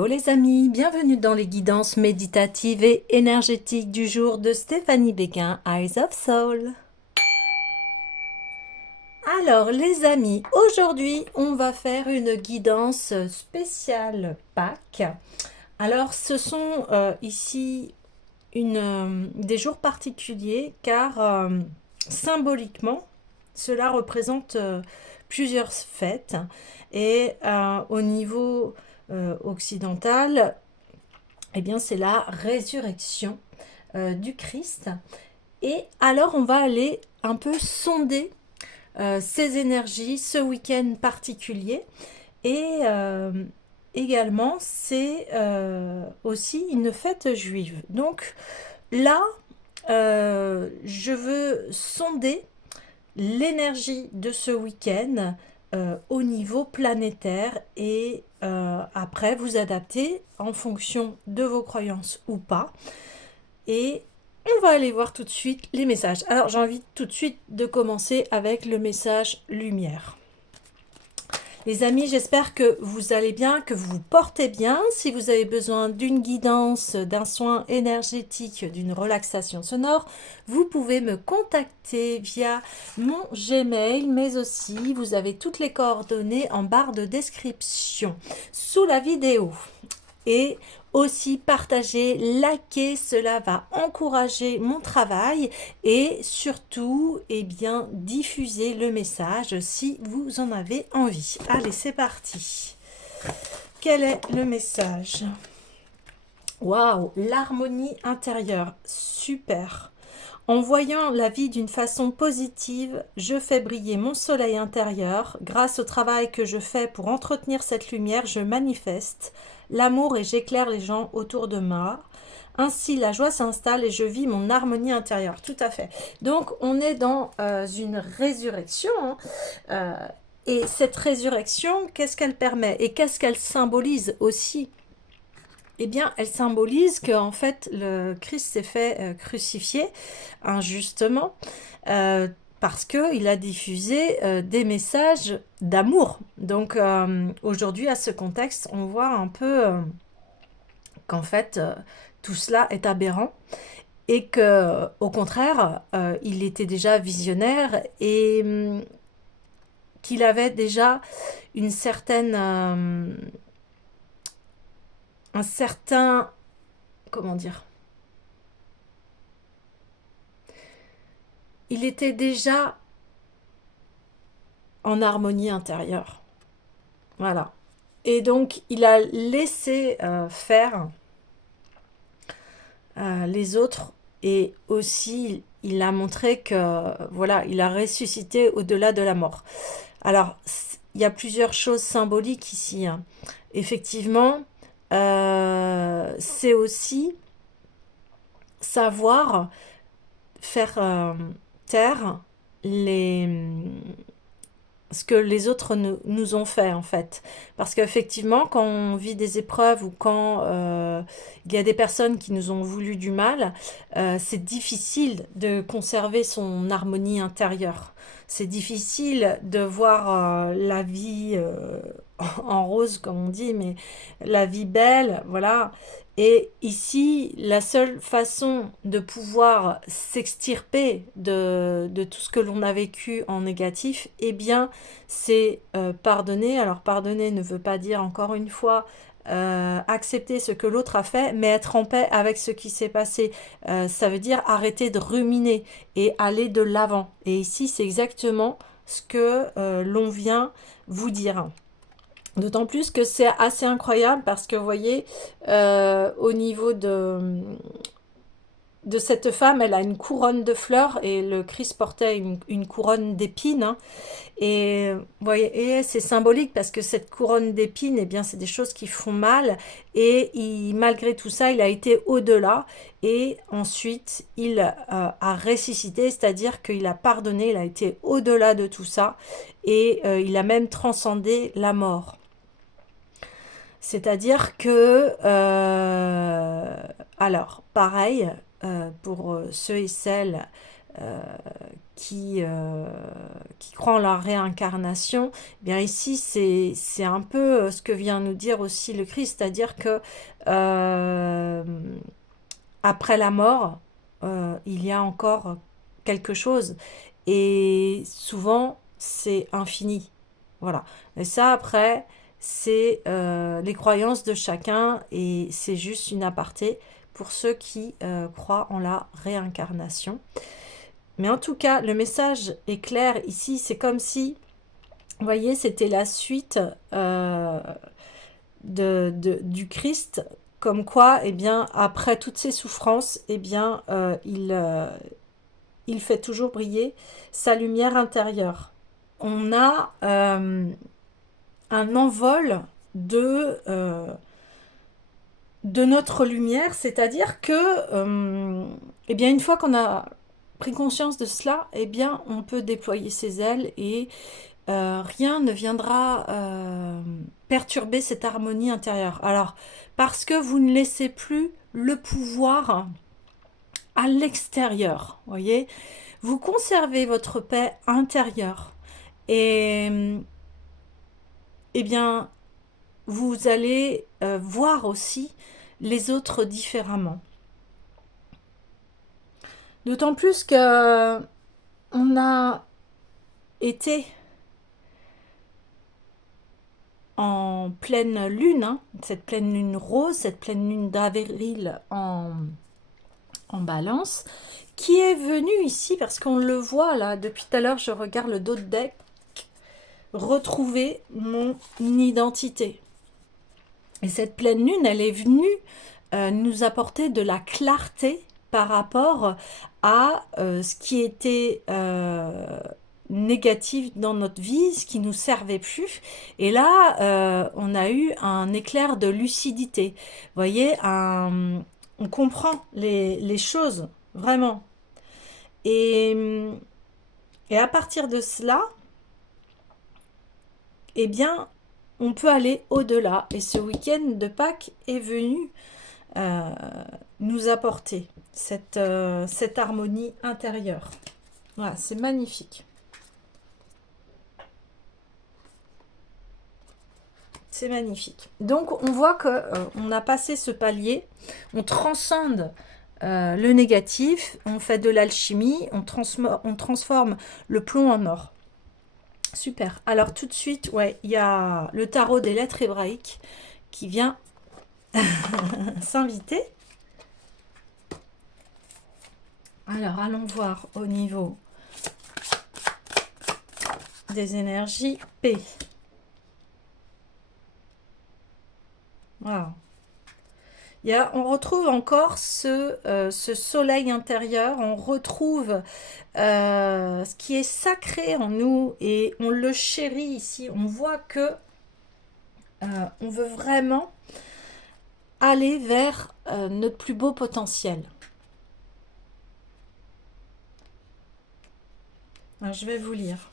Hello les amis, bienvenue dans les guidances méditatives et énergétiques du jour de Stéphanie Béguin, Eyes of Soul. Alors les amis, aujourd'hui on va faire une guidance spéciale Pâques. Alors ce sont ici des jours particuliers car symboliquement cela représente plusieurs fêtes et au niveau occidental, eh bien c'est la résurrection du Christ. Et alors on va aller un peu sonder ces énergies, ce week-end particulier. Et également c'est aussi une fête juive. Donc là, je veux sonder l'énergie de ce week-end au niveau planétaire et après vous adapter en fonction de vos croyances ou pas. Et on va aller voir tout de suite les messages. Alors j'ai envie tout de suite de commencer avec le message lumière. Les amis, j'espère que vous allez bien, que vous vous portez bien. Si vous avez besoin d'une guidance, d'un soin énergétique, d'une relaxation sonore, vous pouvez me contacter via mon Gmail, mais aussi vous avez toutes les coordonnées en barre de description sous la vidéo. Et aussi partager, liker, cela va encourager mon travail et surtout, eh bien, diffuser le message si vous en avez envie. Allez, c'est parti. Quel est le message? Waouh, l'harmonie intérieure, super. En voyant la vie d'une façon positive, je fais briller mon soleil intérieur. Grâce au travail que je fais pour entretenir cette lumière, je manifeste l'amour et j'éclaire les gens autour de moi. Ainsi, la joie s'installe et je vis mon harmonie intérieure. Tout à fait. Donc, on est dans une résurrection. Et cette résurrection, qu'est-ce qu'elle permet? Et qu'est-ce qu'elle symbolise aussi? Eh bien, elle symbolise que en fait, le Christ s'est fait crucifier injustement parce qu'il a diffusé des messages d'amour. Donc, aujourd'hui, à ce contexte, on voit un peu qu'en fait, tout cela est aberrant et que, au contraire, il était déjà visionnaire et qu'il avait déjà une certaine... un certain... comment dire? Il était déjà en harmonie intérieure. Voilà. Et donc, il a laissé faire les autres et aussi, il a montré que, voilà, il a ressuscité au-delà de la mort. Alors, il y a plusieurs choses symboliques ici, hein. Effectivement, c'est aussi savoir faire taire ce que les autres nous ont fait en fait. Parce qu'effectivement, quand on vit des épreuves ou quand il y a des personnes qui nous ont voulu du mal, c'est difficile de conserver son harmonie intérieure. C'est difficile de voir la vie en rose, comme on dit, mais la vie belle, voilà. Et ici, la seule façon de pouvoir s'extirper de tout ce que l'on a vécu en négatif, eh bien, c'est pardonner. Alors, pardonner ne veut pas dire, encore une fois, accepter ce que l'autre a fait, mais être en paix avec ce qui s'est passé. Ça veut dire arrêter de ruminer et aller de l'avant. Et ici, c'est exactement ce que l'on vient vous dire. D'autant plus que c'est assez incroyable parce que vous voyez, au niveau de cette femme, elle a une couronne de fleurs et le Christ portait une couronne d'épines, hein. Et vous voyez, et c'est symbolique parce que cette couronne d'épines, eh bien, c'est des choses qui font mal. Et malgré tout ça, il a été au-delà. Et ensuite, il a ressuscité, c'est-à-dire qu'il a pardonné, il a été au-delà de tout ça. Et il a même transcendé la mort. C'est-à-dire que, alors, pareil, pour ceux et celles euh, qui croient en la réincarnation, eh bien ici c'est un peu ce que vient nous dire aussi le Christ, c'est-à-dire que euh, après la mort, il y a encore quelque chose. Et souvent, c'est infini. Voilà. Et ça, après, c'est les croyances de chacun et c'est juste une aparté pour ceux qui croient en la réincarnation. Mais en tout cas, le message est clair ici. C'est comme si, vous voyez, c'était la suite du Christ, comme quoi, eh bien, après toutes ces souffrances, eh bien, il fait toujours briller sa lumière intérieure. On a un envol de notre lumière, c'est-à-dire que, eh bien, une fois qu'on a pris conscience de cela, eh bien, on peut déployer ses ailes et rien ne viendra perturber cette harmonie intérieure. Alors, parce que vous ne laissez plus le pouvoir à l'extérieur, voyez, vous conservez votre paix intérieure et eh bien, vous allez voir aussi les autres différemment. D'autant plus que on a été en pleine lune, hein, cette pleine lune rose, cette pleine lune d'avril en balance, qui est venue ici, parce qu'on le voit là, depuis tout à l'heure, je regarde le dos de deck, retrouver mon identité. Et cette pleine lune, elle est venue nous apporter de la clarté par rapport à ce qui était négatif dans notre vie, ce qui nous servait plus. Et là, on a eu un éclair de lucidité. Vous voyez, on comprend les choses, vraiment. Et, et à partir de cela, eh bien, on peut aller au-delà. Et ce week-end de Pâques est venu euh, nous apporter cette harmonie intérieure. Voilà, c'est magnifique. C'est magnifique. Donc, on voit que on a passé ce palier, on transcende le négatif, on fait de l'alchimie, on transforme le plomb en or. Super. Alors, tout de suite, ouais, il y a le tarot des lettres hébraïques qui vient s'inviter. Alors, allons voir au niveau des énergies P. Wow. On retrouve encore ce soleil intérieur, on retrouve ce qui est sacré en nous et on le chérit ici. On voit que on veut vraiment aller vers notre plus beau potentiel. Alors, je vais vous lire.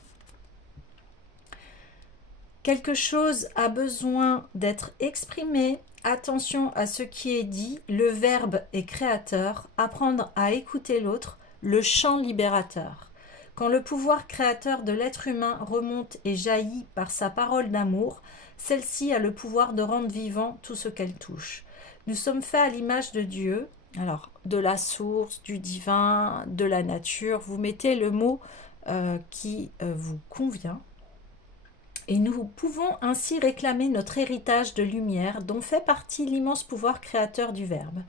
Quelque chose a besoin d'être exprimé. Attention à ce qui est dit. Le verbe est créateur. Apprendre à écouter l'autre. Le chant libérateur. Quand le pouvoir créateur de l'être humain remonte et jaillit par sa parole d'amour, celle-ci a le pouvoir de rendre vivant tout ce qu'elle touche. Nous sommes faits à l'image de Dieu. Alors, de la source, du divin, de la nature. Vous mettez le mot qui vous convient. Et nous pouvons ainsi réclamer notre héritage de lumière dont fait partie l'immense pouvoir créateur du Verbe.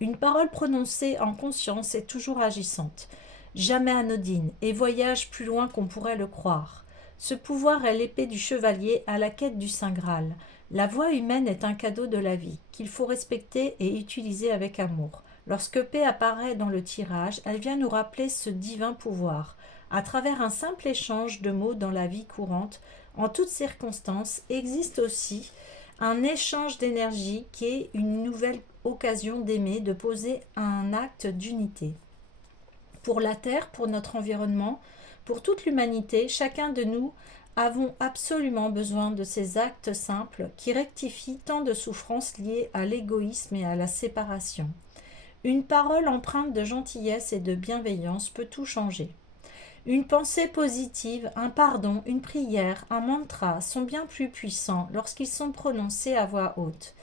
Une parole prononcée en conscience est toujours agissante, jamais anodine, et voyage plus loin qu'on pourrait le croire. Ce pouvoir est l'épée du chevalier à la quête du Saint Graal. La voix humaine est un cadeau de la vie, qu'il faut respecter et utiliser avec amour. Lorsque paix apparaît dans le tirage, elle vient nous rappeler ce divin pouvoir. À travers un simple échange de mots dans la vie courante, en toutes circonstances, existe aussi un échange d'énergie qui est une nouvelle occasion d'aimer, de poser un acte d'unité. Pour la Terre, pour notre environnement, pour toute l'humanité, chacun de nous avons absolument besoin de ces actes simples qui rectifient tant de souffrances liées à l'égoïsme et à la séparation. Une parole empreinte de gentillesse et de bienveillance peut tout changer. Une pensée positive, un pardon, une prière, un mantra sont bien plus puissants lorsqu'ils sont prononcés à voix haute.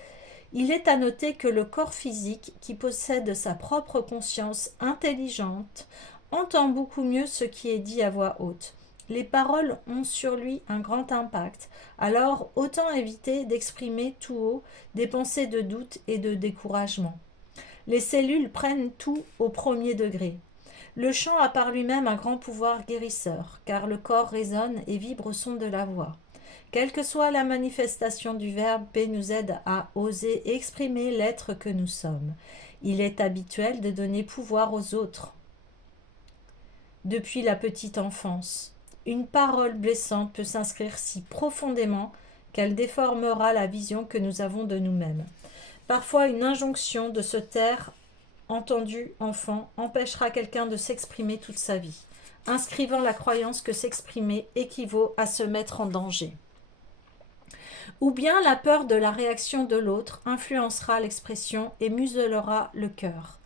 Il est à noter que le corps physique, qui possède sa propre conscience intelligente, entend beaucoup mieux ce qui est dit à voix haute. Les paroles ont sur lui un grand impact, alors autant éviter d'exprimer tout haut des pensées de doute et de découragement. Les cellules prennent tout au premier degré. Le chant a par lui-même un grand pouvoir guérisseur, car le corps résonne et vibre au son de la voix. Quelle que soit la manifestation du verbe, P nous aide à oser exprimer l'être que nous sommes. Il est habituel de donner pouvoir aux autres. Depuis la petite enfance, une parole blessante peut s'inscrire si profondément qu'elle déformera la vision que nous avons de nous-mêmes. Parfois, une injonction de se taire, entendue enfant, empêchera quelqu'un de s'exprimer toute sa vie, inscrivant la croyance que s'exprimer équivaut à se mettre en danger. Ou bien la peur de la réaction de l'autre influencera l'expression et muselera le cœur.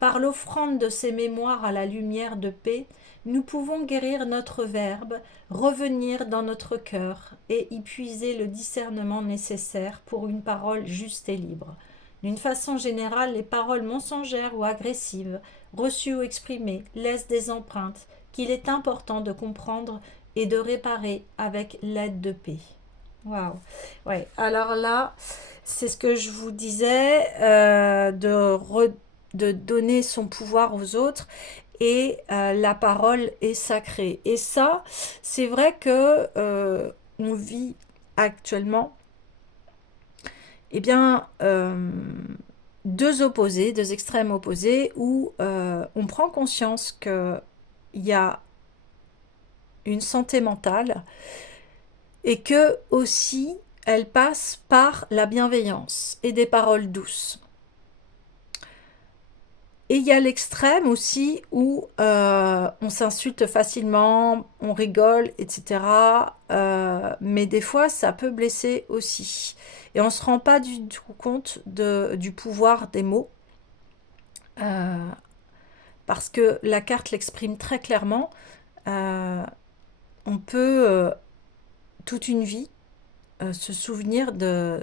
Par l'offrande de ces mémoires à la lumière de paix, nous pouvons guérir notre verbe, revenir dans notre cœur et y puiser le discernement nécessaire pour une parole juste et libre. D'une façon générale, les paroles mensongères ou agressives, reçues ou exprimées, laissent des empreintes qu'il est important de comprendre et de réparer avec l'aide de paix. Waouh. Ouais. Alors là, c'est ce que je vous disais, de donner son pouvoir aux autres et la parole est sacrée. Et ça, c'est vrai que on vit actuellement, eh bien, deux opposés, deux extrêmes opposés, où on prend conscience qu'il y a une santé mentale et que aussi elle passe par la bienveillance et des paroles douces. Et il y a l'extrême aussi où on s'insulte facilement, on rigole, etc. Mais des fois, ça peut blesser aussi. Et on ne se rend pas du tout compte du pouvoir des mots. euh, Parce que la carte l'exprime très clairement. Euh, on peut, toute une vie, se souvenir de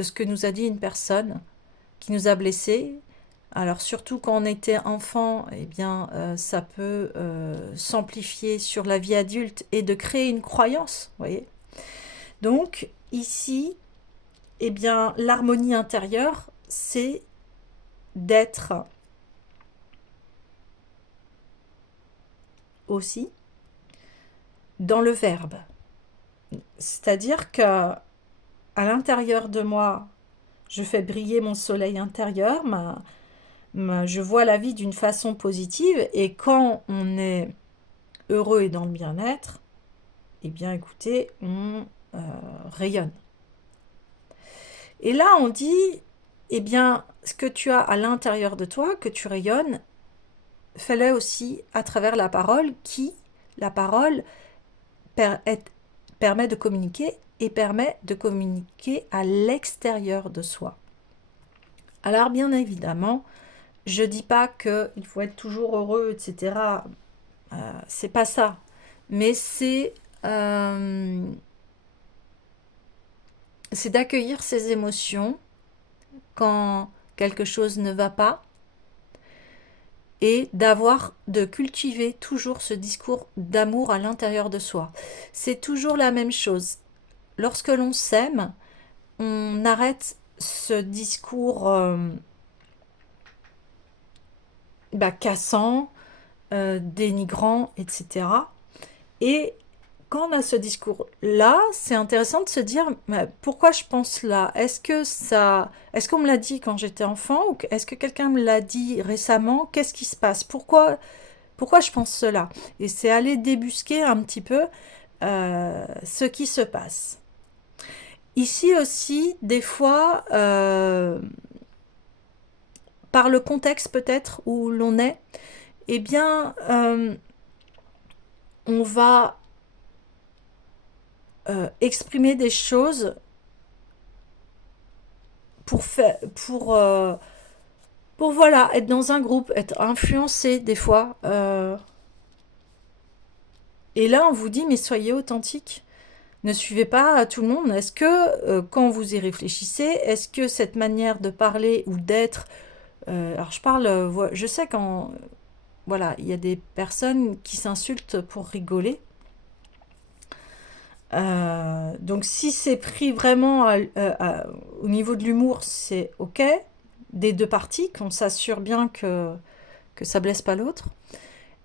ce que nous a dit une personne qui nous a blessés. Alors surtout quand on était enfant, eh bien ça peut s'amplifier sur la vie adulte et de créer une croyance, vous voyez. Donc ici, eh bien l'harmonie intérieure, c'est d'être aussi dans le verbe. C'est-à-dire que à l'intérieur de moi, je fais briller mon soleil intérieur, je vois la vie d'une façon positive et quand on est heureux et dans le bien-être, eh bien écoutez, on rayonne. Et là on dit, eh bien ce que tu as à l'intérieur de toi, que tu rayonnes, fais-le aussi à travers la parole la parole permet de communiquer et permet de communiquer à l'extérieur de soi. Alors bien évidemment, je dis pas qu'il faut être toujours heureux, etc. C'est pas ça. Mais c'est d'accueillir ses émotions quand quelque chose ne va pas et de cultiver toujours ce discours d'amour à l'intérieur de soi. C'est toujours la même chose. Lorsque l'on s'aime, on arrête ce discours cassant, dénigrant, etc. Et quand on a ce discours-là, c'est intéressant de se dire pourquoi je pense là. Est-ce qu'on me l'a dit quand j'étais enfant ou est-ce que quelqu'un me l'a dit récemment? Qu'est-ce qui se passe? Pourquoi je pense cela? Et c'est aller débusquer un petit peu ce qui se passe. Ici aussi, des fois, par le contexte peut-être où l'on est, eh bien, on va exprimer des choses pour pour voilà, être dans un groupe, être influencé des fois. Et là, on vous dit, mais soyez authentique. Ne suivez pas tout le monde. Est-ce que, quand vous y réfléchissez, est-ce que cette manière de parler ou d'être... alors je parle, je sais quand... voilà, il y a des personnes qui s'insultent pour rigoler. Donc si c'est pris vraiment au niveau de l'humour, c'est ok. Des deux parties, qu'on s'assure bien que ça blesse pas l'autre.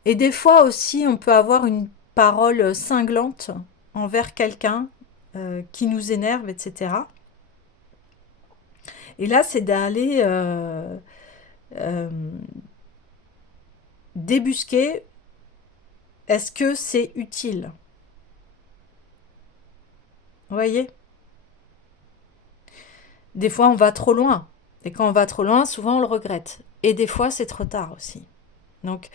Et des fois aussi, on peut avoir une parole cinglante envers quelqu'un qui nous énerve, etc. Et là, c'est d'aller euh, débusquer, est-ce que c'est utile? Vous voyez? Des fois, on va trop loin. Et quand on va trop loin, souvent, on le regrette. Et des fois, c'est trop tard aussi. Donc,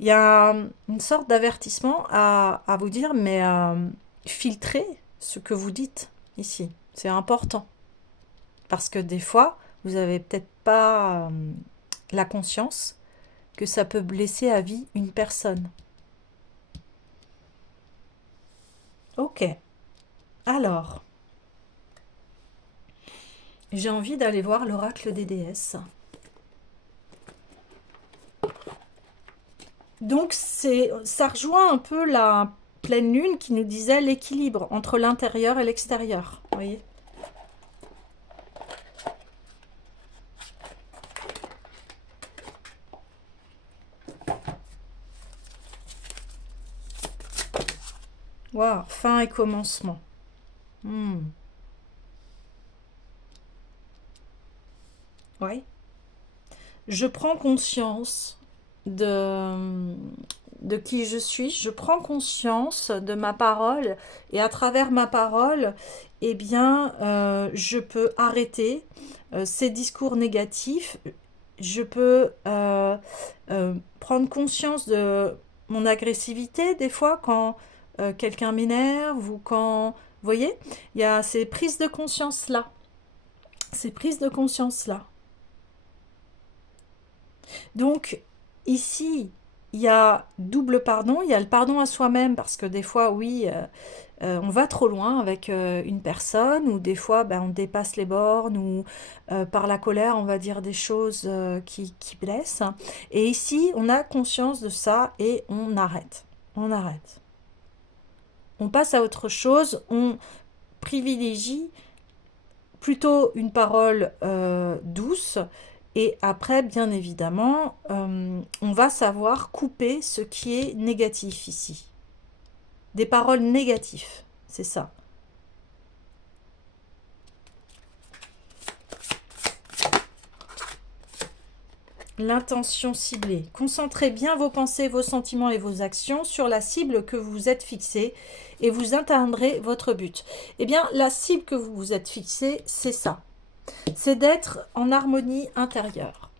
il y a une sorte d'avertissement à vous dire, mais filtrez ce que vous dites ici. C'est important. Parce que des fois, vous n'avez peut-être pas la conscience que ça peut blesser à vie une personne. Ok. Alors, j'ai envie d'aller voir l'oracle des déesses. Donc, ça rejoint un peu la pleine lune qui nous disait l'équilibre entre l'intérieur et l'extérieur. Vous voyez? Waouh, fin et commencement. Hmm. Ouais. Je prends conscience de qui je suis, je prends conscience de ma parole et à travers ma parole, eh bien, je peux arrêter ces discours négatifs, je peux prendre conscience de mon agressivité des fois quand quelqu'un m'énerve ou quand... Vous voyez, il y a ces prises de conscience-là, ces prises de conscience-là. Donc, ici, il y a double pardon. Il y a le pardon à soi-même parce que des fois, oui, on va trop loin avec une personne ou des fois, ben, on dépasse les bornes ou par la colère, on va dire des choses qui blessent. Et ici, on a conscience de ça et on arrête. On arrête. On passe à autre chose. On privilégie plutôt une parole douce. Et après, bien évidemment, on va savoir couper ce qui est négatif ici. Des paroles négatives, c'est ça. L'intention ciblée. Concentrez bien vos pensées, vos sentiments et vos actions sur la cible que vous vous êtes fixée et vous atteindrez votre but. Eh bien, la cible que vous vous êtes fixée, c'est ça. C'est d'être en harmonie intérieure.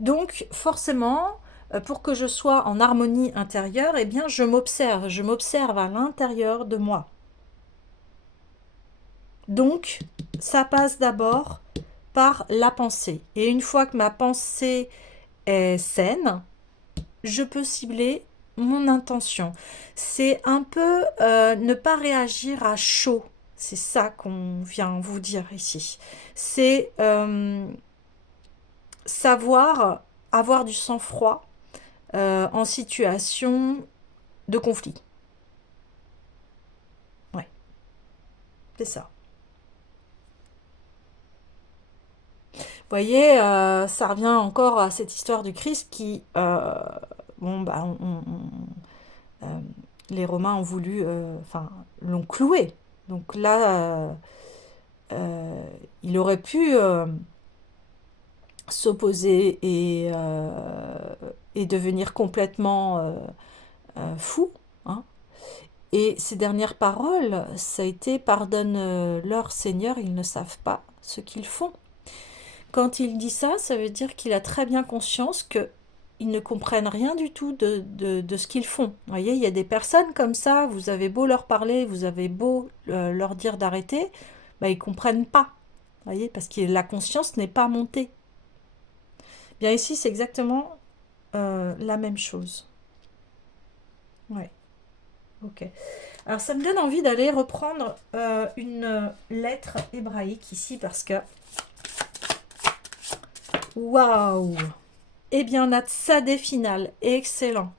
Donc, forcément, pour que je sois en harmonie intérieure, eh bien, je m'observe à l'intérieur de moi. Donc, ça passe d'abord par la pensée. Et une fois que ma pensée est saine, je peux cibler mon intention. C'est un peu ne pas réagir à chaud. C'est ça qu'on vient vous dire ici. C'est savoir avoir du sang-froid en situation de conflit. Ouais, c'est ça. Vous voyez, ça revient encore à cette histoire du Christ qui, bon, bah, euh, les Romains ont voulu, enfin, l'ont cloué. Donc là, il aurait pu s'opposer et devenir complètement fou, hein. Et ces dernières paroles, ça a été pardonne-leur Seigneur, ils ne savent pas ce qu'ils font. Quand il dit ça, ça veut dire qu'il a très bien conscience qu'ils ne comprennent rien du tout de ce qu'ils font. Vous voyez, il y a des personnes comme ça, vous avez beau leur parler, vous avez beau leur dire d'arrêter, bah, ils ne comprennent pas. voyez, parce que la conscience n'est pas montée. Bien ici, c'est exactement la même chose. Ouais, ok. Alors ça me donne envie d'aller reprendre une lettre hébraïque ici parce que... Waouh! Eh bien, on a Tsadé final. Excellent.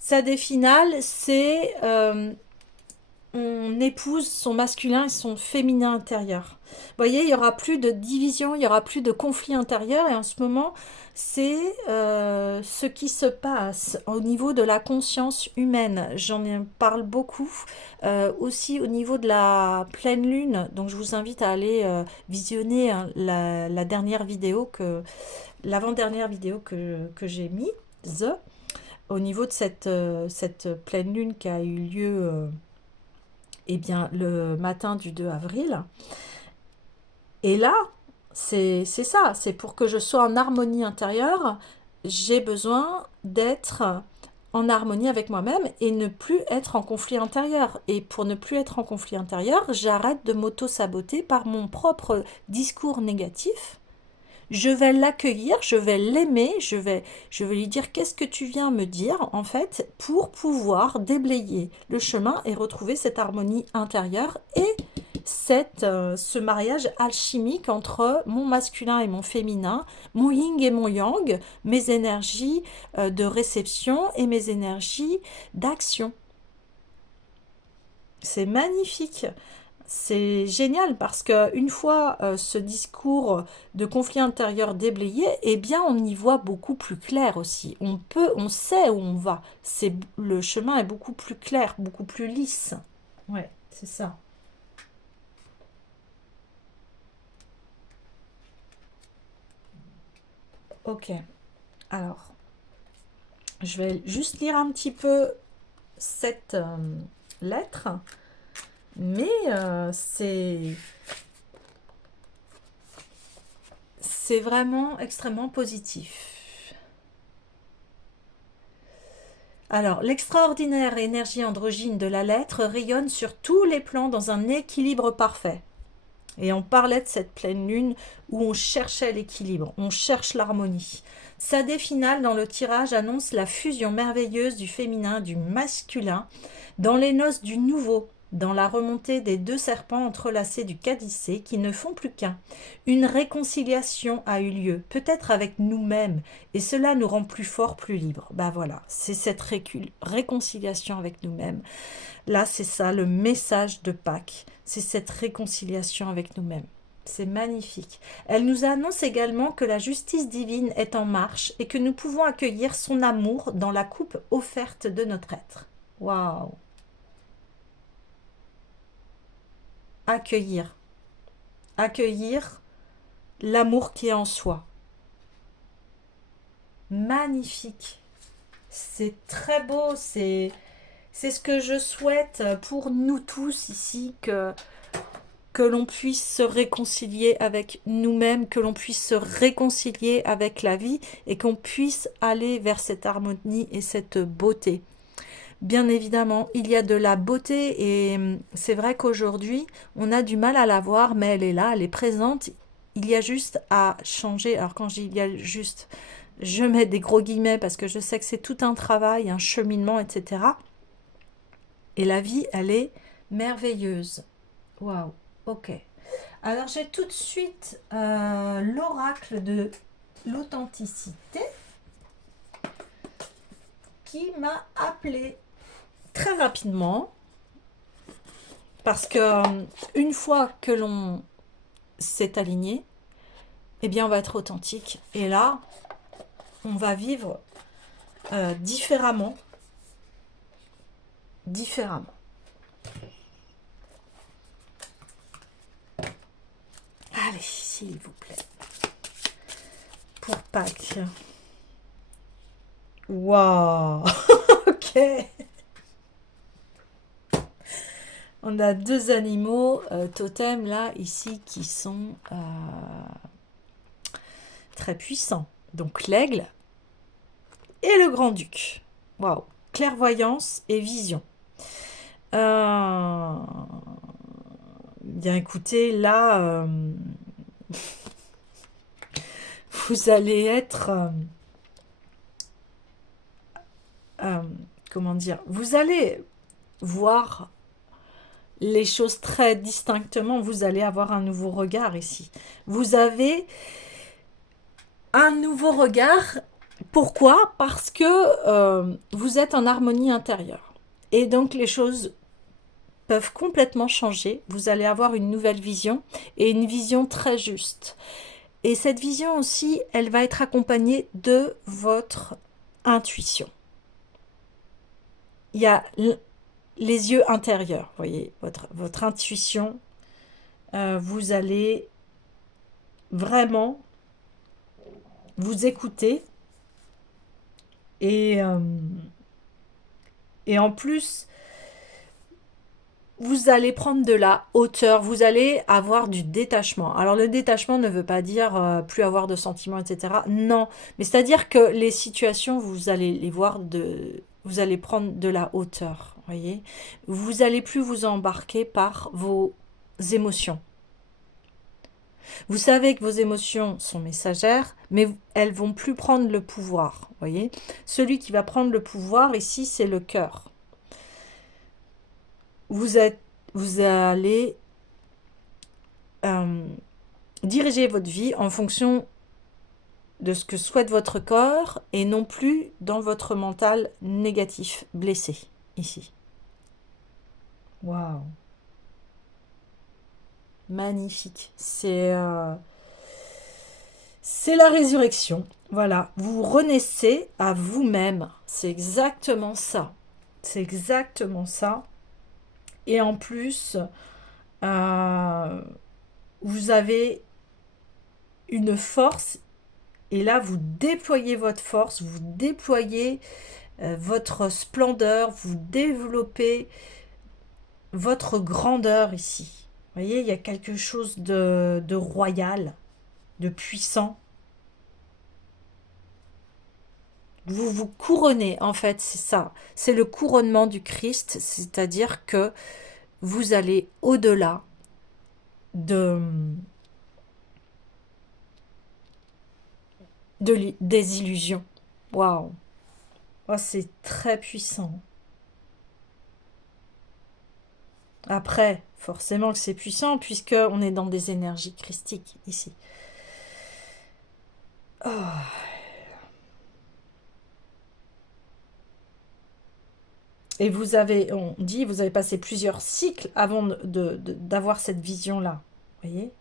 Tsadé final, c'est on épouse son masculin et son féminin intérieur. Vous voyez, il n'y aura plus de division, il n'y aura plus de conflit intérieur. Et en ce moment, c'est ce qui se passe au niveau de la conscience humaine. J'en parle beaucoup. Aussi au niveau de la pleine lune. Donc, je vous invite à aller visionner hein, la dernière vidéo l'avant-dernière vidéo que j'ai mise au niveau de cette pleine lune qui a eu lieu eh bien, le matin du 2 avril. Et là, c'est ça, c'est pour que je sois en harmonie intérieure, j'ai besoin d'être en harmonie avec moi-même et ne plus être en conflit intérieur. Et pour ne plus être en conflit intérieur, j'arrête de m'auto-saboter par mon propre discours négatif. Je vais l'accueillir, je vais l'aimer, je vais lui dire qu'est-ce que tu viens me dire en fait pour pouvoir déblayer le chemin et retrouver cette harmonie intérieure et ce mariage alchimique entre mon masculin et mon féminin, mon yin et mon yang, mes énergies de réception et mes énergies d'action. C'est magnifique. C'est génial parce qu'une fois ce discours de conflit intérieur déblayé, eh bien on y voit beaucoup plus clair aussi. On sait où on va. Le chemin est beaucoup plus clair, beaucoup plus lisse. Ouais, c'est ça. Ok. Alors, je vais juste lire un petit peu cette lettre, mais c'est vraiment extrêmement positif. Alors, l'extraordinaire énergie androgyne de la lettre rayonne sur tous les plans dans un équilibre parfait. Et on parlait de cette pleine lune où on cherchait l'équilibre, on cherche l'harmonie. Sadé final dans le tirage annonce la fusion merveilleuse du féminin et du masculin dans les noces du nouveau, dans la remontée des deux serpents entrelacés du cadicé qui ne font plus qu'un. Une réconciliation a eu lieu, peut-être avec nous-mêmes, et cela nous rend plus forts, plus libres. Ben voilà, c'est cette réconciliation avec nous-mêmes. Là, c'est ça, le message de Pâques, c'est cette réconciliation avec nous-mêmes. C'est magnifique. Elle nous annonce également que la justice divine est en marche et que nous pouvons accueillir son amour dans la coupe offerte de notre être. Waouh! Accueillir. Accueillir l'amour qui est en soi. Magnifique. C'est très beau, c'est ce que je souhaite pour nous tous ici, que l'on puisse se réconcilier avec nous-mêmes, que l'on puisse se réconcilier avec la vie et qu'on puisse aller vers cette harmonie et cette beauté. Bien évidemment, il y a de la beauté et c'est vrai qu'aujourd'hui, on a du mal à la voir, mais elle est là, elle est présente. Il y a juste à changer. Alors quand je dis il y a juste, je mets des gros guillemets parce que je sais que c'est tout un travail, un cheminement, etc. Et la vie, elle est merveilleuse. Waouh, ok. Alors j'ai tout de suite l'oracle de l'authenticité qui m'a appelé très rapidement parce que une fois que l'on s'est aligné, eh bien on va être authentique et là on va vivre différemment. Allez, s'il vous plaît. Pour Pâques. Waouh. Ok. On a deux animaux totems là, ici, qui sont très puissants. Donc l'aigle et le grand-duc. Waouh. Clairvoyance et vision. Bien écoutez, là, vous allez être... comment dire? Vous allez voir les choses très distinctement. Vous allez avoir un nouveau regard ici. Vous avez un nouveau regard. Pourquoi? Parce que vous êtes en harmonie intérieure. Et donc les choses peuvent complètement changer. Vous allez avoir une nouvelle vision et une vision très juste. Et cette vision aussi, elle va être accompagnée de votre intuition. Il y a les yeux intérieurs, vous voyez, votre intuition. Vous allez vraiment vous écouter et en plus, vous allez prendre de la hauteur, vous allez avoir du détachement. Alors le détachement ne veut pas dire plus avoir de sentiments, etc. Non, mais c'est-à-dire que les situations, vous allez les voir vous allez prendre de la hauteur, voyez. Vous allez plus vous embarquer par vos émotions. Vous savez que vos émotions sont messagères, mais elles vont plus prendre le pouvoir, voyez. Celui qui va prendre le pouvoir ici, c'est le cœur. Vous allez diriger votre vie en fonction de ce que souhaite votre corps et non plus dans votre mental négatif, blessé, ici. Waouh! Magnifique. C'est la résurrection. Voilà. Vous renaissez à vous-même. C'est exactement ça. C'est exactement ça. Et en plus, vous avez une force. Et là, vous déployez votre force. Vous déployez votre splendeur. Vous développez votre grandeur ici. Vous voyez, il y a quelque chose de royal, de puissant. Vous vous couronnez, en fait, c'est ça. C'est le couronnement du Christ, c'est-à-dire que vous allez au-delà des illusions. Waouh! Oh, c'est très puissant. Après, forcément que c'est puissant, puisqu'on est dans des énergies christiques ici. Oh. Et on dit, vous avez passé plusieurs cycles avant d'avoir cette vision-là. Vous voyez?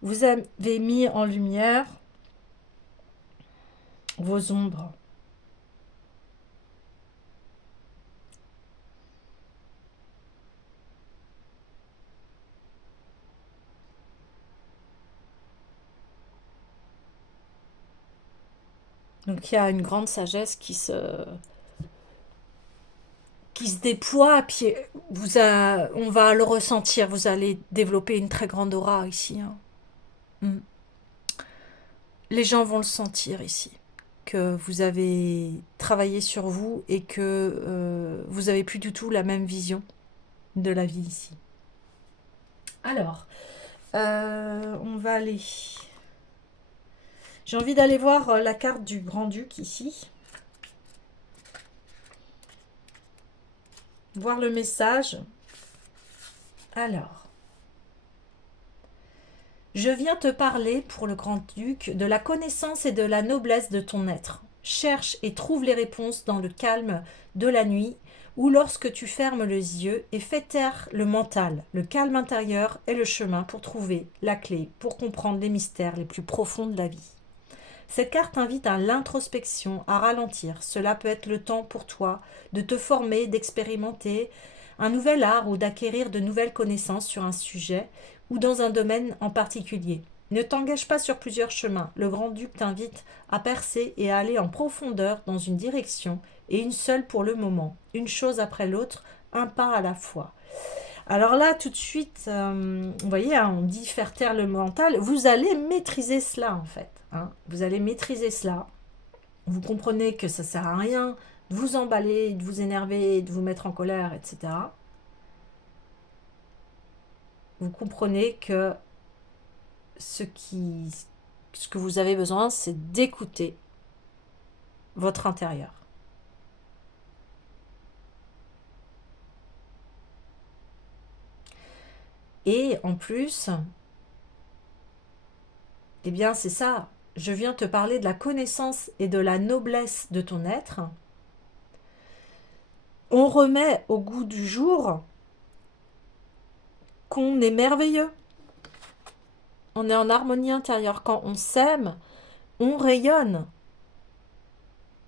Vous avez mis en lumière vos ombres. Donc il y a une grande sagesse qui se déploie, puis on va le ressentir. Vous allez développer une très grande aura ici. Hein. Mm. Les gens vont le sentir ici, que vous avez travaillé sur vous et que vous n'avez plus du tout la même vision de la vie ici. Alors, on va aller... J'ai envie d'aller voir la carte du Grand-Duc ici. Voir le message. Alors, je viens te parler pour le Grand-Duc de la connaissance et de la noblesse de ton être. Cherche et trouve les réponses dans le calme de la nuit ou lorsque tu fermes les yeux et fais taire le mental. Le calme intérieur est le chemin pour trouver la clé, pour comprendre les mystères les plus profonds de la vie. Cette carte invite à l'introspection, à ralentir. Cela peut être le temps pour toi de te former, d'expérimenter un nouvel art ou d'acquérir de nouvelles connaissances sur un sujet ou dans un domaine en particulier. Ne t'engage pas sur plusieurs chemins. Le Grand-Duc t'invite à percer et à aller en profondeur dans une direction et une seule pour le moment, une chose après l'autre, un pas à la fois. Alors là, tout de suite, vous voyez, hein, on dit faire taire le mental. Vous allez maîtriser cela, en fait. Hein. Vous allez maîtriser cela. Vous comprenez que ça ne sert à rien de vous emballer, de vous énerver, de vous mettre en colère, etc. Vous comprenez que ce que vous avez besoin, c'est d'écouter votre intérieur. Et en plus, eh bien c'est ça, je viens te parler de la connaissance et de la noblesse de ton être. On remet au goût du jour qu'on est merveilleux. On est en harmonie intérieure. Quand on s'aime, on rayonne.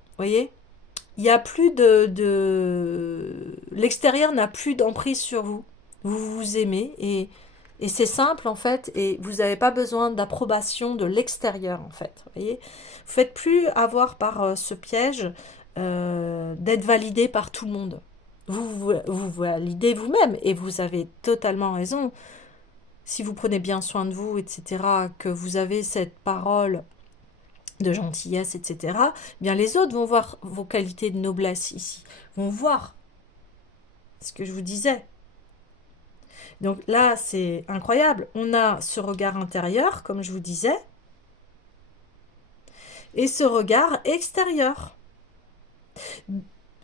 Vous voyez? Il n'y a plus L'extérieur n'a plus d'emprise sur vous. Vous vous aimez et c'est simple en fait et vous n'avez pas besoin d'approbation de l'extérieur en fait. Vous voyez? Vous faites plus avoir par ce piège d'être validé par tout le monde. Vous validez vous-même et vous avez totalement raison. Si vous prenez bien soin de vous, etc., que vous avez cette parole de gentillesse, etc., bien les autres vont voir vos qualités de noblesse ici, vont voir ce que je vous disais. Donc là, c'est incroyable. On a ce regard intérieur, comme je vous disais, et ce regard extérieur.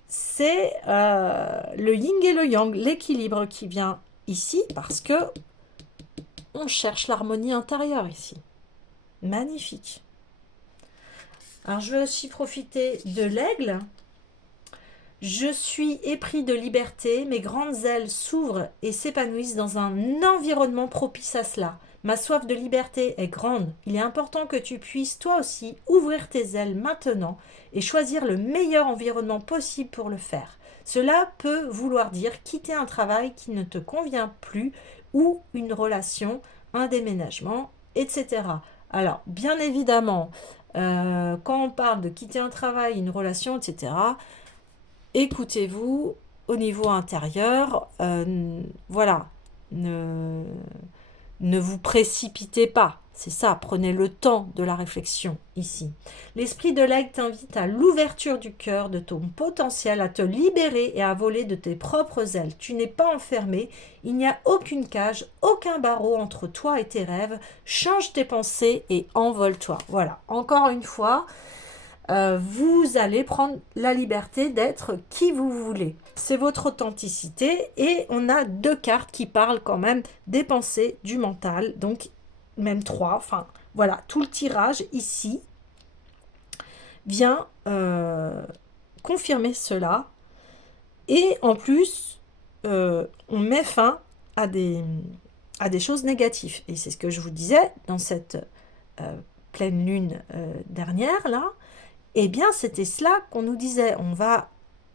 C'est le yin et le yang, l'équilibre qui vient ici, parce que on cherche l'harmonie intérieure ici. Magnifique. Alors, je vais aussi profiter de l'aigle. Je suis épris de liberté, mes grandes ailes s'ouvrent et s'épanouissent dans un environnement propice à cela. Ma soif de liberté est grande. Il est important que tu puisses toi aussi ouvrir tes ailes maintenant et choisir le meilleur environnement possible pour le faire. Cela peut vouloir dire quitter un travail qui ne te convient plus ou une relation, un déménagement, etc. Alors, bien évidemment, quand on parle de quitter un travail, une relation, etc., écoutez-vous au niveau intérieur, voilà, ne vous précipitez pas, c'est ça, prenez le temps de la réflexion ici. L'esprit de l'aigle t'invite à l'ouverture du cœur, de ton potentiel, à te libérer et à voler de tes propres ailes. Tu n'es pas enfermé, il n'y a aucune cage, aucun barreau entre toi et tes rêves. Change tes pensées et envole-toi. Voilà, encore une fois, vous allez prendre la liberté d'être qui vous voulez. C'est votre authenticité et on a 2 cartes qui parlent quand même des pensées, du mental, donc même 3, enfin voilà, tout le tirage ici vient confirmer cela et en plus on met fin à des choses négatives et c'est ce que je vous disais dans cette pleine lune dernière là. Eh bien, c'était cela qu'on nous disait. On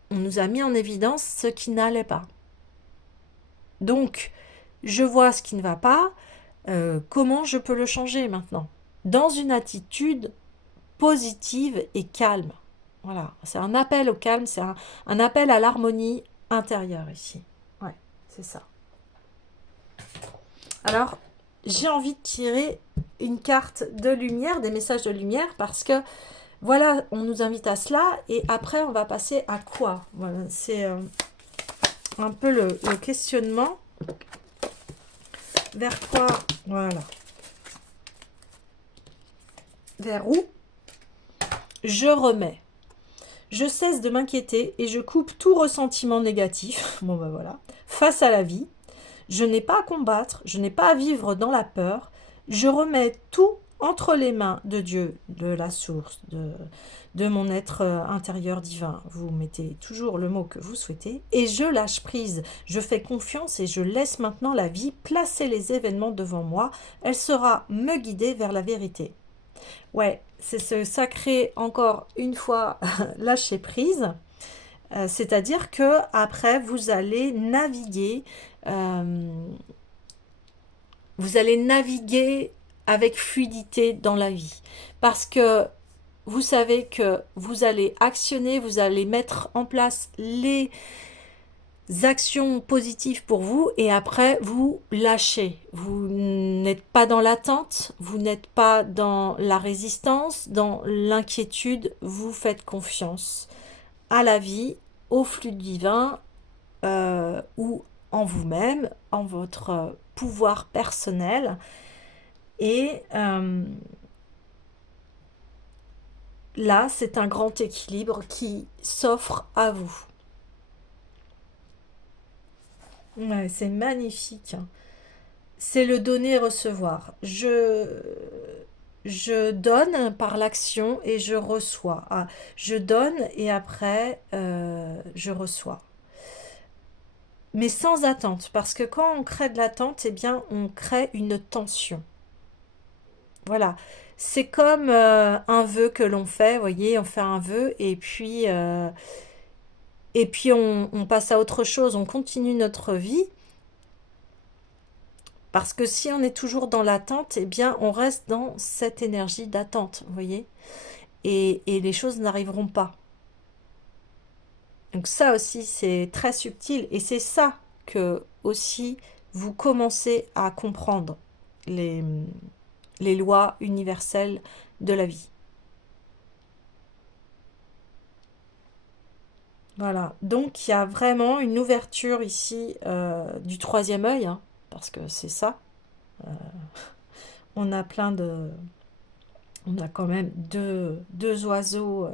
nous a mis en évidence ce qui n'allait pas. Donc, je vois ce qui ne va pas. Comment je peux le changer maintenant? Dans une attitude positive et calme. Voilà, c'est un appel au calme, c'est un appel à l'harmonie intérieure ici. Ouais, c'est ça. Alors, j'ai envie de tirer une carte de lumière, des messages de lumière, parce que voilà, on nous invite à cela et après on va passer à quoi? Voilà, c'est un peu le questionnement. Vers quoi? Voilà. Vers où je remets. Je cesse de m'inquiéter et je coupe tout ressentiment négatif. Bon ben voilà. Face à la vie. Je n'ai pas à combattre, je n'ai pas à vivre dans la peur. Je remets tout entre les mains de Dieu, de la source, de mon être intérieur divin. Vous mettez toujours le mot que vous souhaitez. Et je lâche prise, je fais confiance et je laisse maintenant la vie placer les événements devant moi. Elle saura me guider vers la vérité. Ouais, c'est ce sacré, encore une fois, lâcher prise. C'est-à-dire que après vous allez naviguer avec fluidité dans la vie. Parce que vous savez que vous allez actionner, vous allez mettre en place les actions positives pour vous et après vous lâchez. Vous n'êtes pas dans l'attente, vous n'êtes pas dans la résistance, dans l'inquiétude, vous faites confiance à la vie, au flux divin ou en vous-même, en votre pouvoir personnel et là c'est un grand équilibre qui s'offre à vous. Ouais, c'est magnifique. C'est le donner et recevoir. Je donne par l'action et je reçois. Ah, je donne et après je reçois. Mais sans attente, parce que quand on crée de l'attente, eh bien on crée une tension. Voilà. C'est comme un vœu que l'on fait, vous voyez, on fait un vœu et puis on passe à autre chose, on continue notre vie. Parce que si on est toujours dans l'attente, eh bien, on reste dans cette énergie d'attente, vous voyez, et les choses n'arriveront pas. Donc ça aussi, c'est très subtil, et c'est ça que aussi vous commencez à comprendre les, les lois universelles de la vie. Voilà, donc il y a vraiment une ouverture ici du troisième œil, hein, parce que c'est ça. On a plein de... On a quand même deux oiseaux,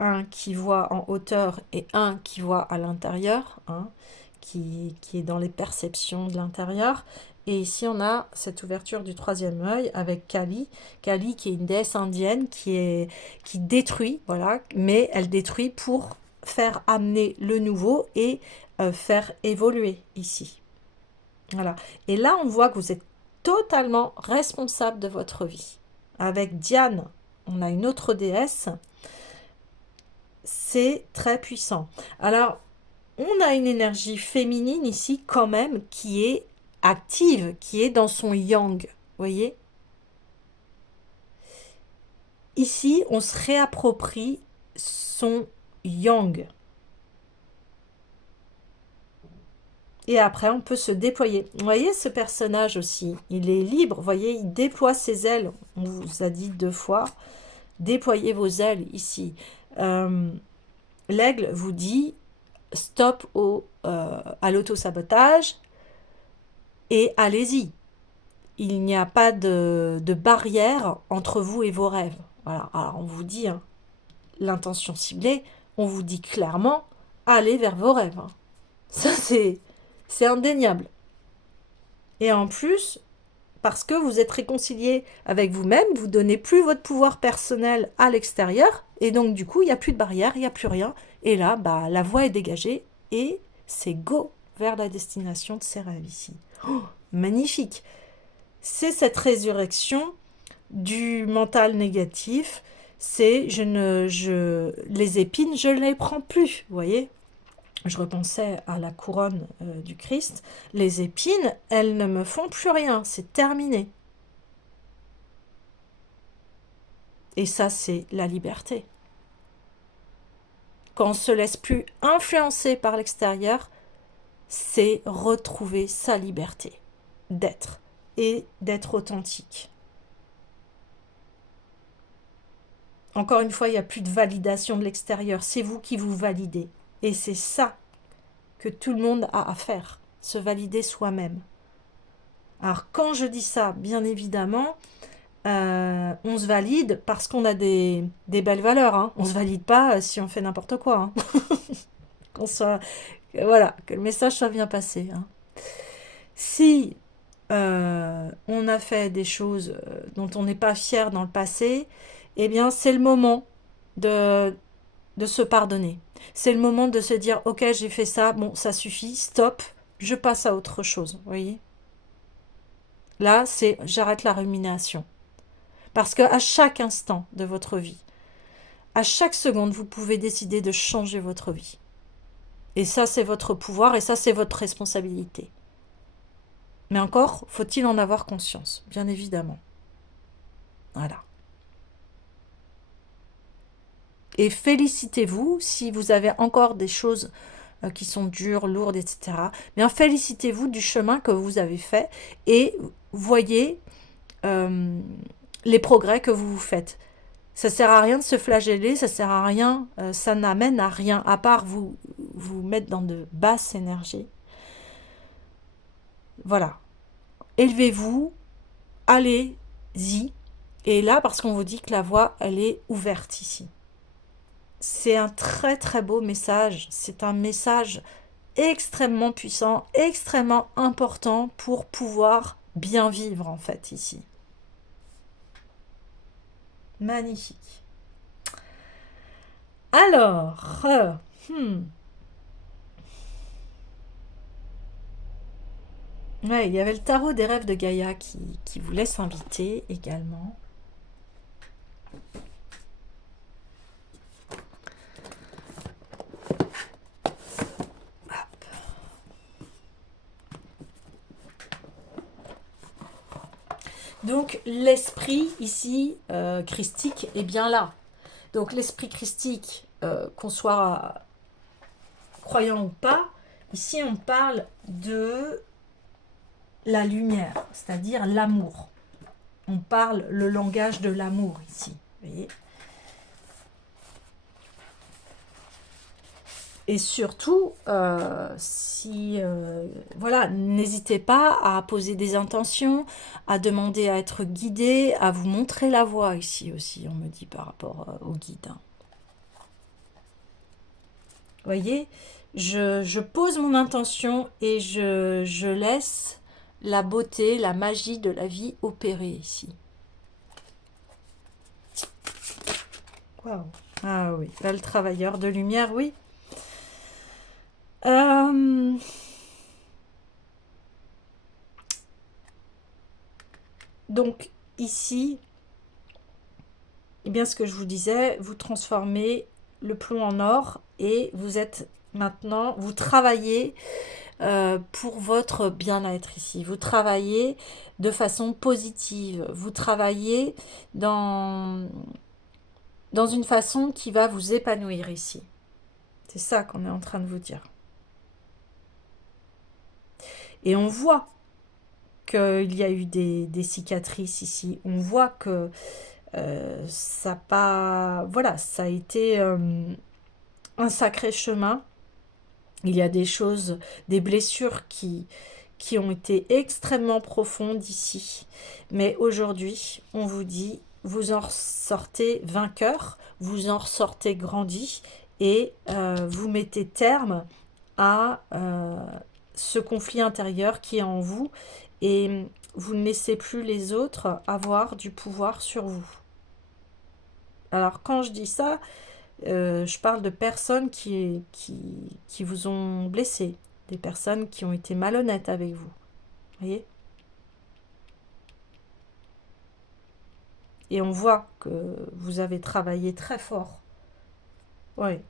un qui voit en hauteur et un qui voit à l'intérieur, hein, qui est dans les perceptions de l'intérieur. Et ici, on a cette ouverture du troisième œil avec Kali. Kali qui est une déesse indienne qui détruit, voilà, mais elle détruit pour faire amener le nouveau et faire évoluer ici. Voilà. Et là, on voit que vous êtes totalement responsable de votre vie. Avec Diane, on a une autre déesse. C'est très puissant. Alors, on a une énergie féminine ici quand même qui est active, qui est dans son yang. Vous voyez? Ici, on se réapproprie son yang. Et après, on peut se déployer. Vous voyez ce personnage aussi, il est libre, vous voyez, il déploie ses ailes. On vous a dit 2 fois, déployez vos ailes ici. L'aigle vous dit stop à l'auto-sabotage et allez-y. Il n'y a pas de barrière entre vous et vos rêves. Voilà. Alors on vous dit, hein, l'intention ciblée, on vous dit clairement, allez vers vos rêves. Hein. Ça, c'est indéniable. Et en plus, parce que vous êtes réconcilié avec vous-même, vous ne donnez plus votre pouvoir personnel à l'extérieur, et donc du coup, il n'y a plus de barrière, il n'y a plus rien. Et là, bah, la voie est dégagée, et c'est go vers la destination de ses rêves ici. Oh, magnifique. C'est cette résurrection du mental négatif, c'est les épines, je ne les prends plus, vous voyez. Je repensais à la couronne du Christ, les épines, elles ne me font plus rien, c'est terminé. Et ça, c'est la liberté. Quand on ne se laisse plus influencer par l'extérieur, c'est retrouver sa liberté d'être et d'être authentique. Encore une fois, il n'y a plus de validation de l'extérieur, c'est vous qui vous validez. Et c'est ça que tout le monde a à faire, se valider soi-même. Alors quand je dis ça, bien évidemment, on se valide parce qu'on a des belles valeurs. Hein. On ne se valide pas si on fait n'importe quoi. Hein. Voilà, que le message soit bien passé. Hein. Si on a fait des choses dont on n'est pas fier dans le passé, eh bien c'est le moment de se pardonner. C'est le moment de se dire, ok, j'ai fait ça, bon, ça suffit, stop, je passe à autre chose, vous voyez. Là, c'est j'arrête la rumination. Parce qu'à chaque instant de votre vie, à chaque seconde, vous pouvez décider de changer votre vie. Et ça, c'est votre pouvoir et ça, c'est votre responsabilité. Mais encore, faut-il en avoir conscience, bien évidemment. Voilà. Et félicitez-vous si vous avez encore des choses qui sont dures, lourdes, etc. Mais félicitez-vous du chemin que vous avez fait et voyez les progrès que vous faites. Ça sert à rien de se flageller, ça sert à rien, ça n'amène à rien, à part vous mettre dans de basses énergies. Voilà. Élevez-vous, allez-y. Et là, parce qu'on vous dit que la voie, elle est ouverte ici. C'est un très très beau message. C'est un message extrêmement puissant, extrêmement important pour pouvoir bien vivre en fait ici. Magnifique. Alors, ouais, il y avait le tarot des rêves de Gaïa qui vous laisse inviter également. Donc l'esprit ici, christique, est bien là. Donc l'esprit christique, qu'on soit croyant ou pas, ici on parle de la lumière, c'est-à-dire l'amour. On parle le langage de l'amour ici, vous voyez. Et surtout, voilà, n'hésitez pas à poser des intentions, à demander à être guidé, à vous montrer la voie ici aussi, on me dit par rapport au guide. Vous voyez, je pose mon intention et je laisse la beauté, la magie de la vie opérer ici. Waouh. Ah oui, là le travailleur de lumière, oui. Donc ici, eh bien ce que je vous disais, vous transformez le plomb en or et vous êtes maintenant, vous travaillez pour votre bien-être ici. Vous travaillez de façon positive. Vous travaillez dans une façon qui va vous épanouir ici. C'est ça qu'on est en train de vous dire. Et on voit qu'il y a eu des cicatrices ici. On voit que ça a été un sacré chemin. Il y a des choses, des blessures qui ont été extrêmement profondes ici. Mais aujourd'hui, on vous dit, vous en sortez vainqueur, vous en ressortez grandi et vous mettez terme à ce conflit intérieur qui est en vous et vous ne laissez plus les autres avoir du pouvoir sur vous. Alors quand je dis ça, je parle de personnes qui vous ont blessé, des personnes qui ont été malhonnêtes avec vous. Voyez? Et on voit que vous avez travaillé très fort. Ouais.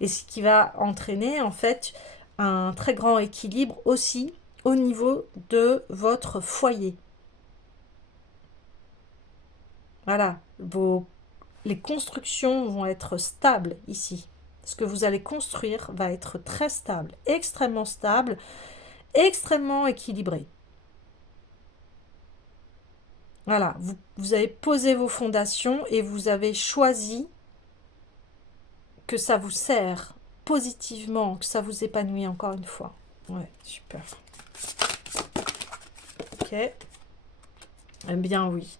Et ce qui va entraîner en fait un très grand équilibre aussi au niveau de votre foyer. Voilà, les constructions vont être stables ici. Ce que vous allez construire va être très stable, extrêmement équilibré. Voilà, vous avez posé vos fondations et vous avez choisi que ça vous sert positivement, que ça vous épanouit encore une fois. Ouais, super. Ok. Eh bien oui.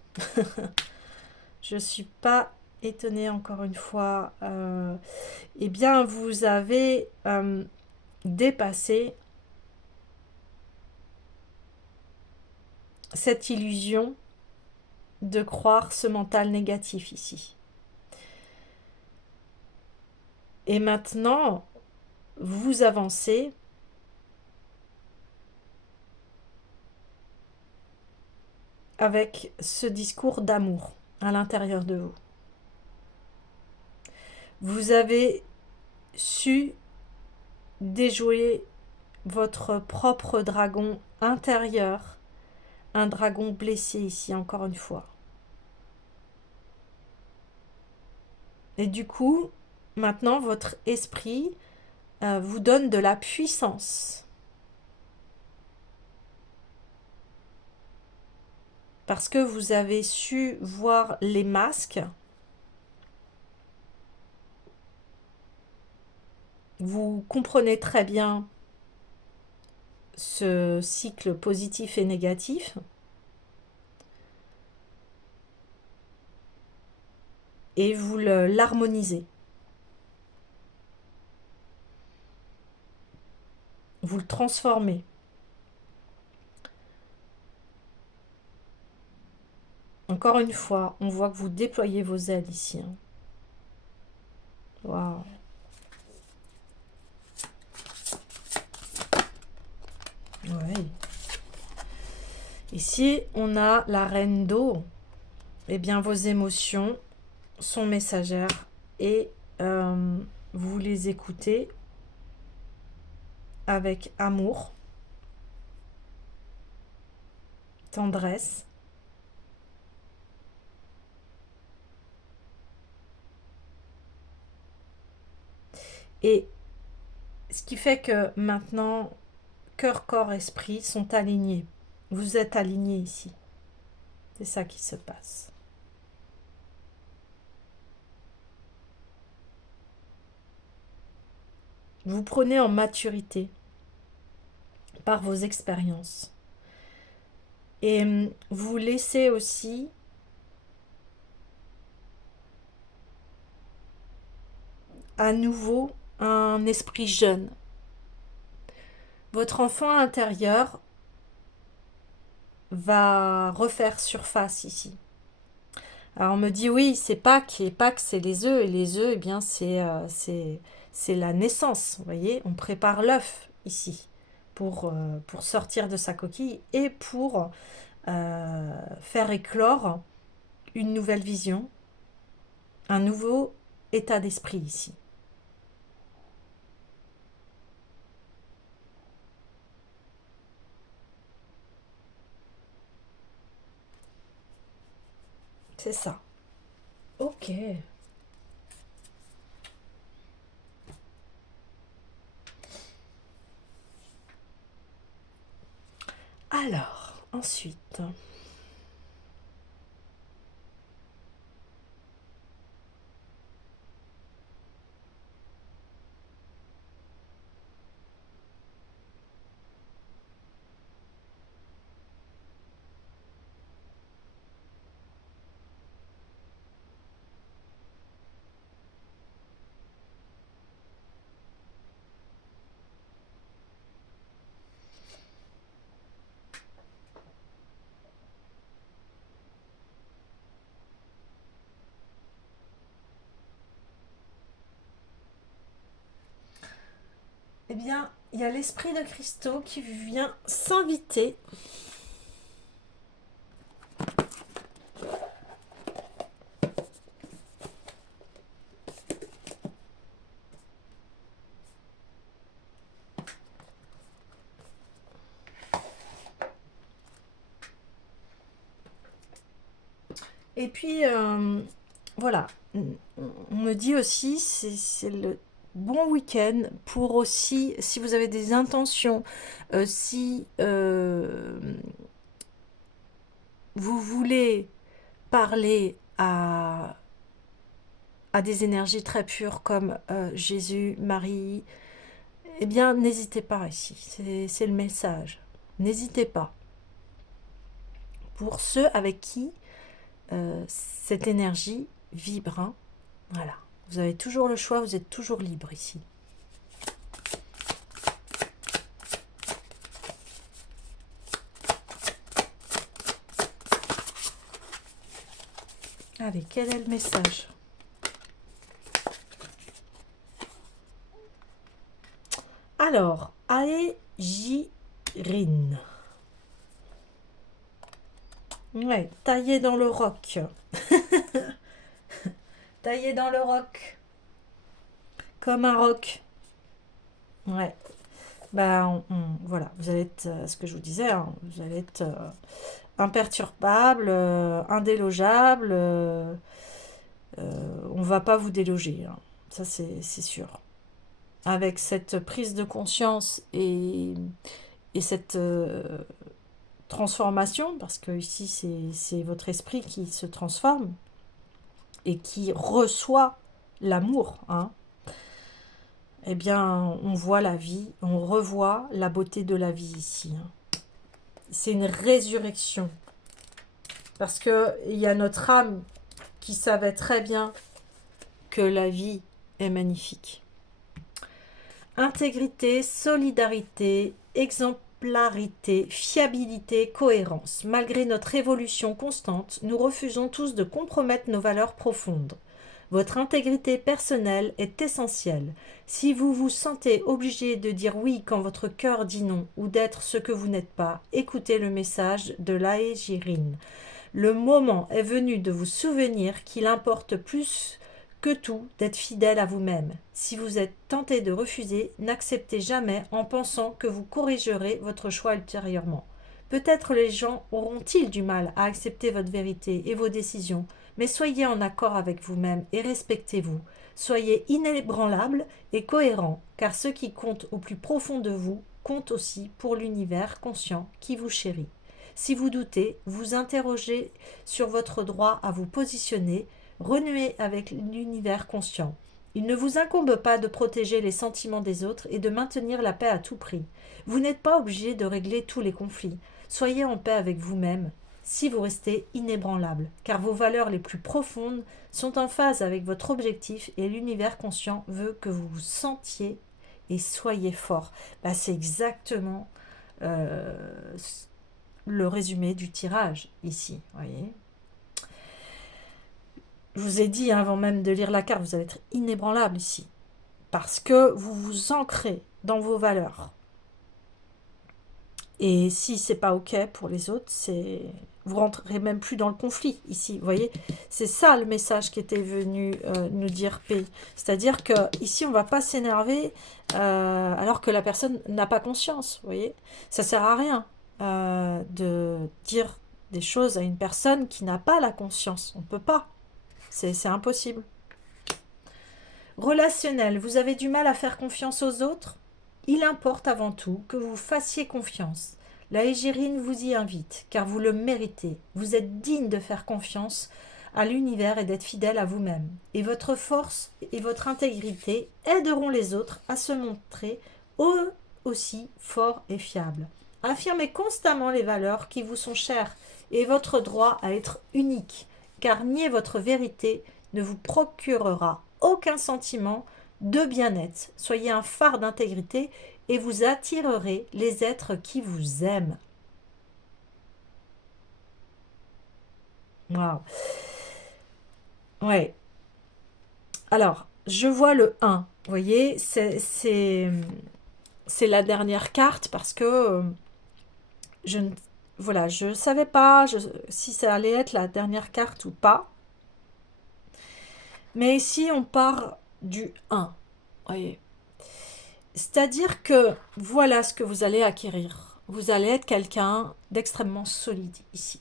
Je suis pas étonnée encore une fois. Eh bien, vous avez dépassé cette illusion de croire ce mental négatif ici. Et maintenant, vous avancez avec ce discours d'amour à l'intérieur de vous. Vous avez su déjouer votre propre dragon intérieur, un dragon blessé ici, encore une fois. Et du coup, maintenant, votre esprit vous donne de la puissance. Parce que vous avez su voir les masques. Vous comprenez très bien ce cycle positif et négatif. Et vous l'harmonisez. Vous le transformez. Encore une fois, on voit que vous déployez vos ailes ici. Hein. Waouh. Ouais. Ici, on a la reine d'eau. Eh bien, vos émotions sont messagères et vous les écoutez avec amour, tendresse. Et ce qui fait que maintenant, cœur, corps, esprit sont alignés. Vous êtes alignés ici. C'est ça qui se passe. Vous prenez en maturité par vos expériences. Et vous laissez aussi à nouveau un esprit jeune. Votre enfant intérieur va refaire surface ici. Alors on me dit oui, c'est Pâques, et Pâques c'est les œufs, et les œufs, eh bien c'est la naissance, vous voyez, on prépare l'œuf ici pour sortir de sa coquille et pour faire éclore une nouvelle vision, un nouveau état d'esprit ici. C'est ça. Ok. Alors, ensuite, eh bien, il y a l'esprit de Christo qui vient s'inviter et puis voilà, on me dit aussi c'est le bon week-end pour aussi, si vous avez des intentions, si vous voulez parler à des énergies très pures comme Jésus, Marie, eh bien n'hésitez pas ici, c'est le message. N'hésitez pas. Pour ceux avec qui cette énergie vibre, hein, voilà. Vous avez toujours le choix, vous êtes toujours libre ici. Allez, quel est le message? Alors, Aegirine. Ouais, taillé dans le roc. Taillé dans le roc. Comme un roc. Ouais. Bah, voilà, vous allez être, ce que je vous disais, hein, vous allez être imperturbable, indélogeable. On va pas vous déloger, hein. Ça, c'est sûr. avec cette prise de conscience et cette transformation, parce que ici c'est votre esprit qui se transforme et qui reçoit l'amour, hein, eh bien on voit la vie, on revoit la beauté de la vie ici, hein. C'est une résurrection, parce qu'il y a notre âme qui savait très bien que la vie est magnifique. Intégrité, solidarité, exemplarité, fiabilité, cohérence. Malgré notre évolution constante, nous refusons tous de compromettre nos valeurs profondes. Votre intégrité personnelle est essentielle. Si vous vous sentez obligé de dire oui quand votre cœur dit non ou d'être ce que vous n'êtes pas, écoutez le message de l'Aegirine. Le moment est venu de vous souvenir qu'il importe plus que tout d'être fidèle à vous-même. Si vous êtes tenté de refuser, n'acceptez jamais en pensant que vous corrigerez votre choix ultérieurement. Peut-être les gens auront-ils du mal à accepter votre vérité et vos décisions, mais soyez en accord avec vous-même et respectez-vous. Soyez inébranlable et cohérent, car ce qui compte au plus profond de vous compte aussi pour l'univers conscient qui vous chérit. Si vous doutez, vous interrogez sur votre droit à vous positionner, renouez avec l'univers conscient. Il ne vous incombe pas de protéger les sentiments des autres et de maintenir la paix à tout prix. Vous n'êtes pas obligé de régler tous les conflits. Soyez en paix avec vous-même si vous restez inébranlable, car vos valeurs les plus profondes sont en phase avec votre objectif et l'univers conscient veut que vous vous sentiez et soyez fort. C'est exactement le résumé du tirage ici, voyez. Je vous ai dit avant même de lire la carte, vous allez être inébranlable ici, parce que vous vous ancrez dans vos valeurs. Et si c'est pas ok pour les autres, vous rentrerez même plus dans le conflit ici. Vous voyez, c'est ça le message qui était venu nous dire P. C'est-à-dire que ici on va pas s'énerver alors que la personne n'a pas conscience. Vous voyez, ça sert à rien de dire des choses à une personne qui n'a pas la conscience. On peut pas. C'est impossible. Relationnel, vous avez du mal à faire confiance aux autres? Il importe avant tout que vous fassiez confiance. La Égérine vous y invite, car vous le méritez. Vous êtes digne de faire confiance à l'univers et d'être fidèle à vous-même. Et votre force et votre intégrité aideront les autres à se montrer eux aussi forts et fiables. Affirmez constamment les valeurs qui vous sont chères et votre droit à être unique, car nier votre vérité ne vous procurera aucun sentiment de bien-être. Soyez un phare d'intégrité et vous attirerez les êtres qui vous aiment. Waouh. Ouais. Alors, je vois le 1. Vous voyez, c'est la dernière carte parce que je ne savais pas si ça allait être la dernière carte ou pas. Mais ici, on part du 1. Voyez. C'est-à-dire que voilà ce que vous allez acquérir. Vous allez être quelqu'un d'extrêmement solide ici.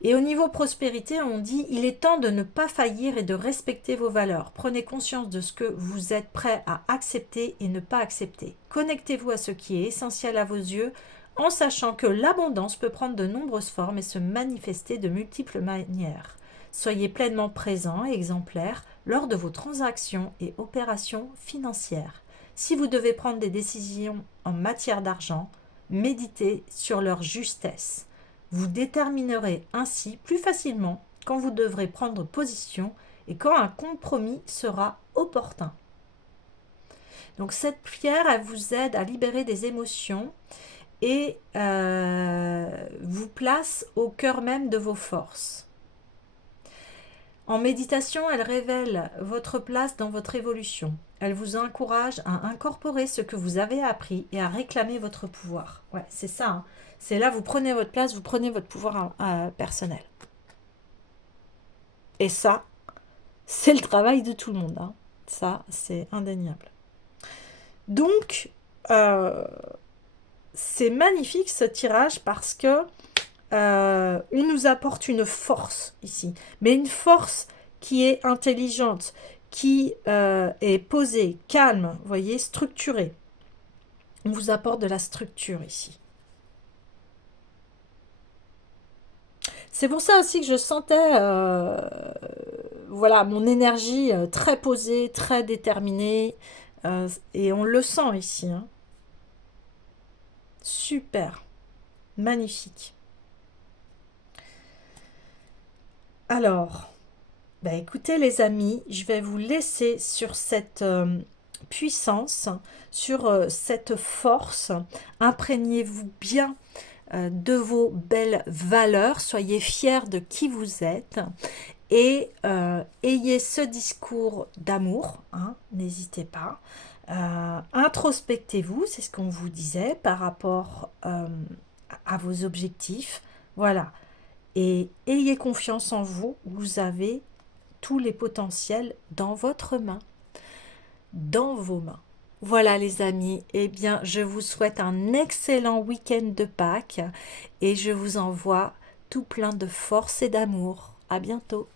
Et au niveau prospérité, on dit « Il est temps de ne pas faillir et de respecter vos valeurs. Prenez conscience de ce que vous êtes prêt à accepter et ne pas accepter. Connectez-vous à ce qui est essentiel à vos yeux en sachant que l'abondance peut prendre de nombreuses formes et se manifester de multiples manières. Soyez pleinement présent et exemplaire lors de vos transactions et opérations financières. Si vous devez prendre des décisions en matière d'argent, méditez sur leur justesse. Vous déterminerez ainsi plus facilement quand vous devrez prendre position et quand un compromis sera opportun. Donc cette prière, elle vous aide à libérer des émotions et vous place au cœur même de vos forces. En méditation, elle révèle votre place dans votre évolution. Elle vous encourage à incorporer ce que vous avez appris et à réclamer votre pouvoir. Ouais, c'est ça. Hein. C'est là, vous prenez votre place, vous prenez votre pouvoir personnel. Et ça, c'est le travail de tout le monde. Hein. Ça, c'est indéniable. Donc, c'est magnifique ce tirage parce que on nous apporte une force ici. Mais une force qui est intelligente, qui est posé, calme, vous voyez, structuré. On vous apporte de la structure ici. C'est pour ça aussi que je sentais, voilà, mon énergie très posée, très déterminée. Et on le sent ici, hein. Super, magnifique. Alors, bah écoutez les amis, je vais vous laisser sur cette puissance, sur cette force. Imprégnez-vous bien de vos belles valeurs, soyez fiers de qui vous êtes et ayez ce discours d'amour, hein, n'hésitez pas. Introspectez-vous, c'est ce qu'on vous disait par rapport à vos objectifs. Voilà. Et ayez confiance en vous, vous avez tous les potentiels dans votre main, dans vos mains. Voilà les amis, eh bien je vous souhaite un excellent week-end de Pâques et je vous envoie tout plein de force et d'amour. À bientôt.